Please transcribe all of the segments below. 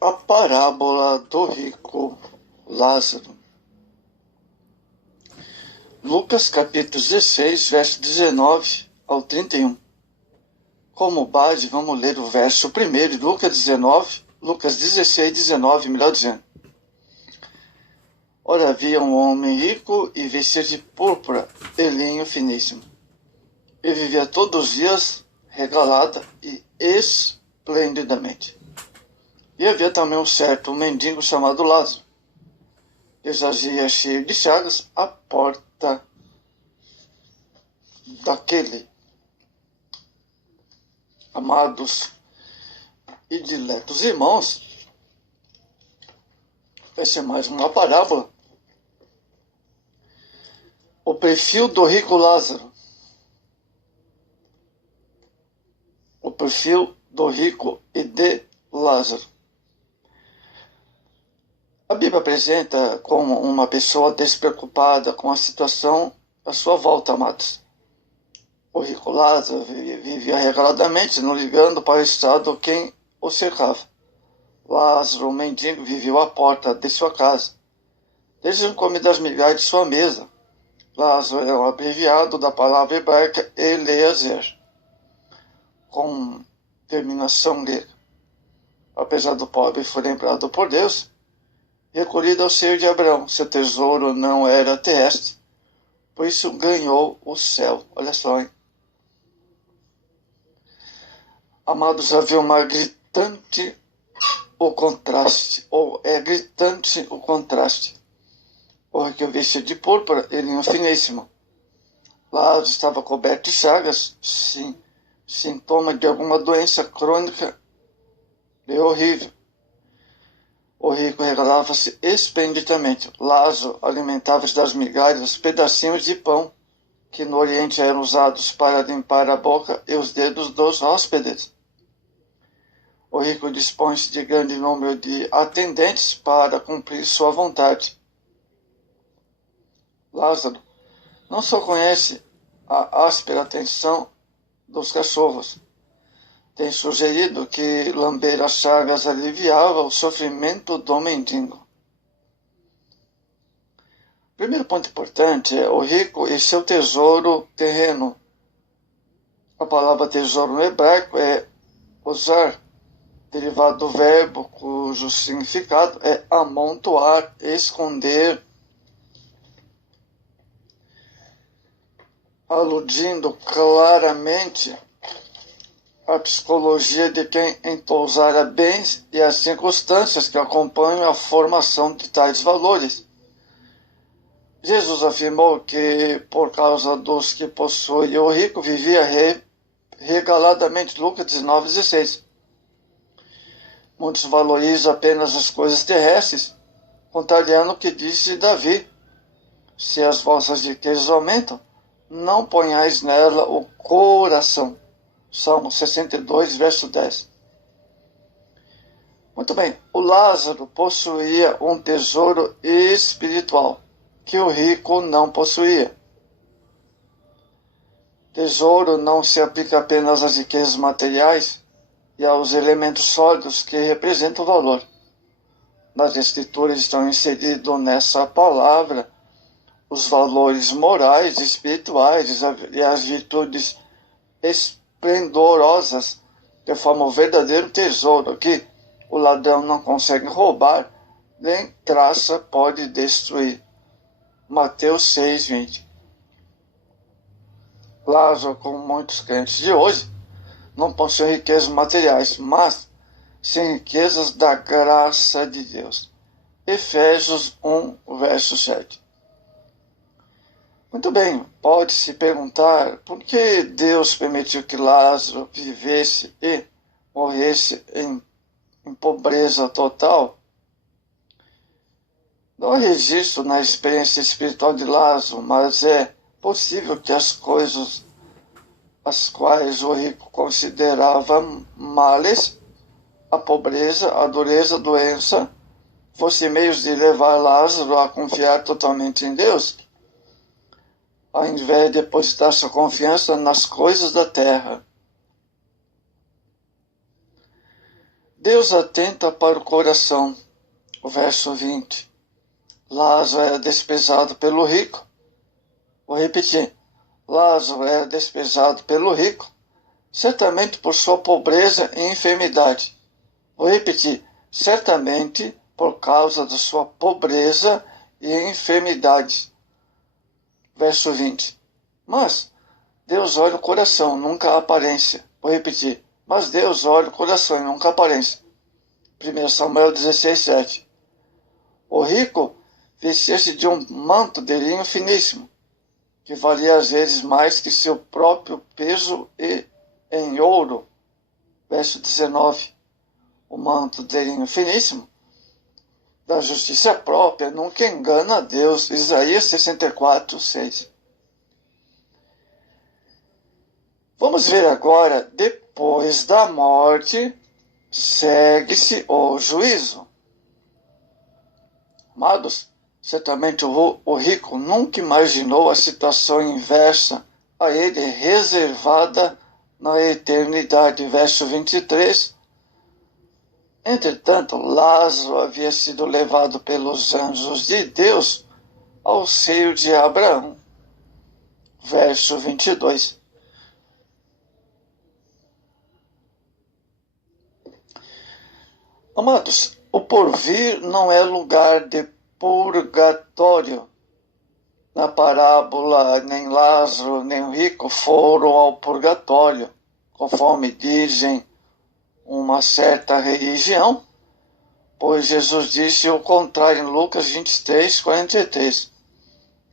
A parábola do rico Lázaro. Lucas capítulo 16, verso 19 ao 31. Como base, vamos ler o verso primeiro de Lucas 16, 19, melhor dizendo. Ora, havia um homem rico e vestido de púrpura e linho finíssimo. E vivia todos os dias regalada e esplendidamente. E havia também um certo mendigo chamado Lázaro, que jazia cheio de chagas à porta daquele. Amados e diletos irmãos, essa é mais uma parábola. O perfil do rico Lázaro. O perfil do rico e de Lázaro. A Bíblia apresenta como uma pessoa despreocupada com a situação à sua volta, amados. O rico Lázaro vivia regaladamente, não ligando para o estado quem o cercava. Lázaro, o mendigo, viveu à porta de sua casa, desde come das migalhas de sua mesa. Lázaro é um abreviado da palavra hebraica Eliezer, com terminação grega. Apesar do pobre foi lembrado por Deus, recolhido ao seio de Abraão, seu tesouro não era terrestre, por isso ganhou o céu. Olha só, hein? Amados, havia uma gritante o contraste, ou é gritante o contraste. O rico vestido de púrpura e linho finíssimo. Lázaro estava coberto de chagas, sim, sintoma de alguma doença crônica e horrível. O rico regalava-se esplendidamente. Lázaro alimentava-se das migalhas, pedacinhos de pão, que no Oriente eram usados para limpar a boca e os dedos dos hóspedes. O rico dispõe-se de grande número de atendentes para cumprir sua vontade. Lázaro não só conhece a áspera atenção dos cachorros, tem sugerido que lamber as chagas aliviava o sofrimento do mendigo. Primeiro ponto importante é o rico e seu tesouro terreno. A palavra tesouro no hebraico é usar, derivado do verbo cujo significado é amontoar, esconder, aludindo claramente à psicologia de quem entousara bens e as circunstâncias que acompanham a formação de tais valores. Jesus afirmou que, por causa dos que possuem, o rico vivia regaladamente. Lucas 19, 16. Muitos valorizam apenas as coisas terrestres, contrariando o que disse Davi: se as vossas riquezas aumentam, não ponhais nela o coração. Salmo 62, verso 10. Muito bem, o Lázaro possuía um tesouro espiritual que o rico não possuía. Tesouro não se aplica apenas às riquezas materiais e aos elementos sólidos que representam o valor. Nas Escrituras estão inseridos nessa palavra os valores morais, espirituais e as virtudes esplendorosas que formam o verdadeiro tesouro que o ladrão não consegue roubar, nem traça pode destruir. Mateus 6, 20. Lázaro, como muitos crentes de hoje, não possui riquezas materiais, mas sim riquezas da graça de Deus. Efésios 1, verso 7. Muito bem, pode-se perguntar por que Deus permitiu que Lázaro vivesse e morresse em pobreza total. Não há registro na experiência espiritual de Lázaro, mas é possível que as coisas as quais o rico considerava males, a pobreza, a dureza, a doença, fossem meios de levar Lázaro a confiar totalmente em Deus, ao invés de depositar sua confiança nas coisas da terra. Deus atenta para o coração. O verso 20. Lázaro era desprezado pelo rico. Vou repetir. Lázaro era desprezado pelo rico, certamente por sua pobreza e enfermidade. Vou repetir. Certamente por causa da sua pobreza e enfermidade. Verso 20. Mas Deus olha o coração, nunca a aparência. Vou repetir. Mas Deus olha o coração e nunca a aparência. 1 Samuel 16:7. O rico vestia-se de um manto de linho finíssimo, que valia às vezes mais que seu próprio peso em ouro. Verso 19. O manto de linho finíssimo da justiça própria nunca engana a Deus. Isaías 64:6. Vamos ver agora, depois da morte, segue-se o juízo. Amados, certamente o rico nunca imaginou a situação inversa a ele reservada na eternidade. Verso 23. Entretanto, Lázaro havia sido levado pelos anjos de Deus ao seio de Abraão. Verso 22. Amados, o porvir não é lugar de purgatório. Na parábola, nem Lázaro, nem o rico foram ao purgatório, conforme dizem uma certa religião, pois Jesus disse o contrário em Lucas 23:43.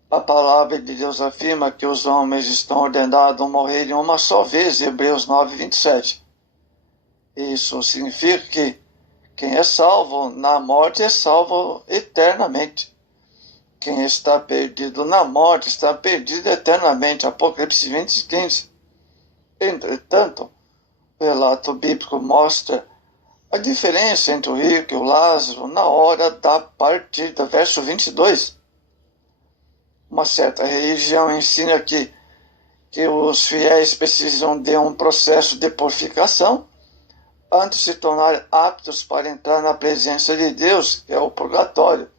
A palavra de Deus afirma que os homens estão ordenados a morrer uma só vez, Hebreus 9:27. Isso significa que quem é salvo na morte é salvo eternamente. Quem está perdido na morte está perdido eternamente. Apocalipse 20:15. Entretanto, o relato bíblico mostra a diferença entre o rico e o Lázaro na hora da partida. Verso 22. Uma certa religião ensina que os fiéis precisam de um processo de purificação antes de se tornar aptos para entrar na presença de Deus, que é o purgatório.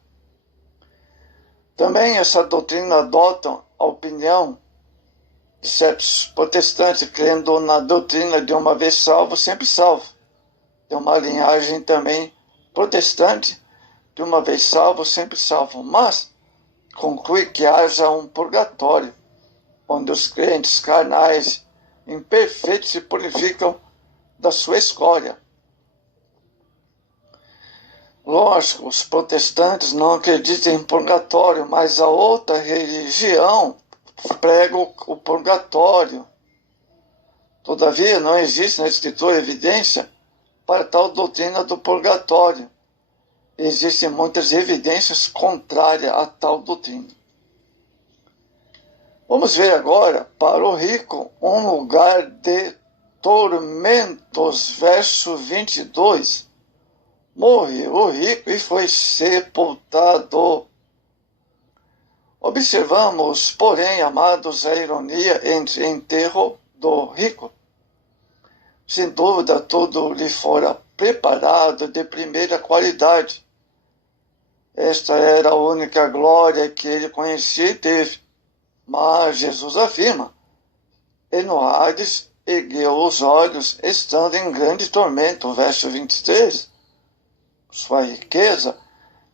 Também essa doutrina adota a opinião de certos protestantes, crendo na doutrina de uma vez salvo, sempre salvo. Tem uma linhagem também protestante, de uma vez salvo, sempre salvo. Mas conclui que haja um purgatório, onde os crentes carnais imperfeitos se purificam da sua escória. Lógico, os protestantes não acreditam em purgatório, mas a outra religião prega o purgatório. Todavia, não existe na Escritura evidência para tal doutrina do purgatório. Existem muitas evidências contrárias a tal doutrina. Vamos ver agora, para o rico, um lugar de tormentos. Verso 22. Morreu o rico e foi sepultado. Observamos, porém, amados, a ironia entre enterro do rico. Sem dúvida, tudo lhe fora preparado de primeira qualidade. Esta era a única glória que ele conhecia e teve. Mas Jesus afirma, e no Hades ergueu os olhos, estando em grande tormento. Verso 23. Sua riqueza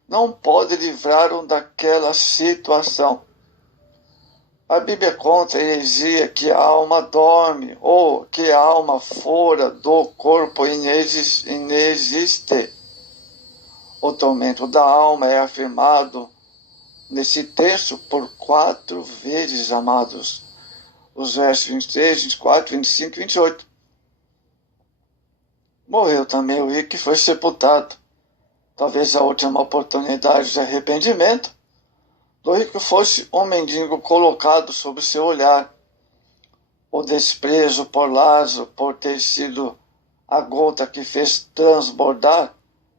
não pode livrar-o daquela situação. A Bíblia conta a heresia que a alma dorme, ou que a alma fora do corpo inexiste. O tormento da alma é afirmado nesse texto por 4 vezes, amados. Os versos 23, 24, 25 e 28. Morreu também o rico e foi sepultado. Talvez a última oportunidade de arrependimento do rico fosse um mendigo colocado sob seu olhar. O desprezo por Lázaro, por ter sido a gota que fez transbordar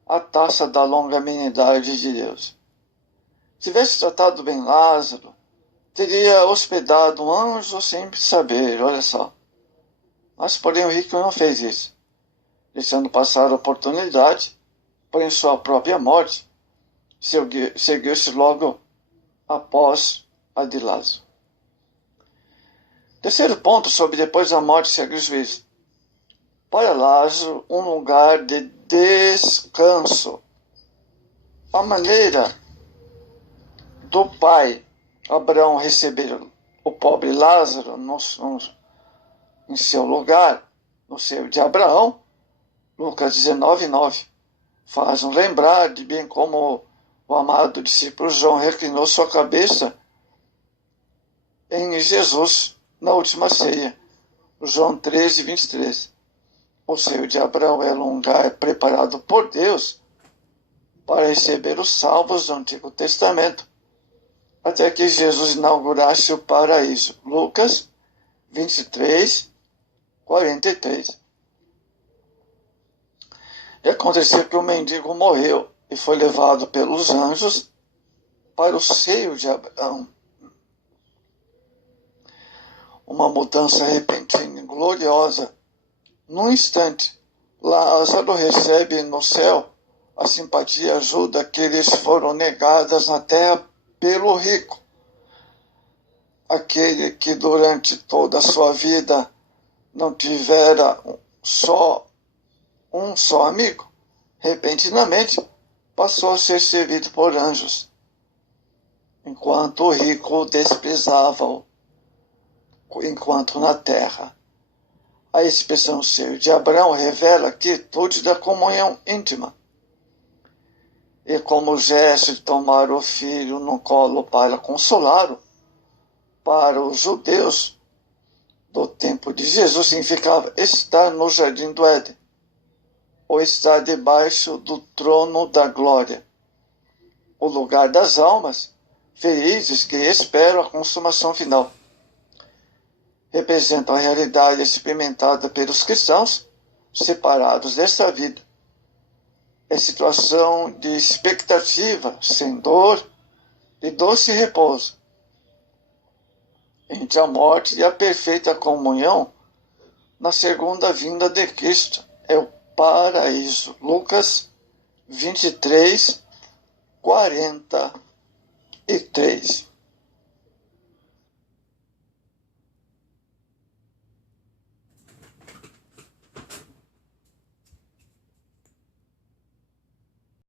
a taça da longanimidade de Deus. Se tivesse tratado bem Lázaro, teria hospedado um anjo sem saber, olha só. Mas, porém, o rico não fez isso. deixando passar a oportunidade, porém sua própria morte seguiu-se logo após a de Lázaro. Terceiro ponto, sobre depois da morte segue o juízo. Para Lázaro, um lugar de descanso. A maneira do pai Abraão receber o pobre Lázaro em seu lugar, no seio de Abraão, Lucas 19:9, faz-nos lembrar de bem como o amado discípulo João reclinou sua cabeça em Jesus na última ceia, João 13:23. O seio de Abraão era um lugar preparado por Deus para receber os salvos do Antigo Testamento, até que Jesus inaugurasse o paraíso. Lucas 23:43. E aconteceu que o mendigo morreu e foi levado pelos anjos para o seio de Abraão. Uma mudança repentina e gloriosa. Num instante, Lázaro recebe no céu a simpatia e ajuda que lhes foram negadas na terra pelo rico. Aquele que durante toda a sua vida não tivera um só amigo, repentinamente passou a ser servido por anjos, enquanto o rico desprezava-o, enquanto na terra. A expressão seio de Abraão revela a quietude da comunhão íntima. E como gesto de tomar o filho no colo para consolá-lo, para os judeus do tempo de Jesus significava estar no jardim do Éden, ou estar debaixo do trono da glória, o lugar das almas felizes que esperam a consumação final. Representam a realidade experimentada pelos cristãos separados desta vida. É situação de expectativa, sem dor e doce repouso, entre a morte e a perfeita comunhão na segunda vinda de Cristo. É o paraíso. Lucas 23:43.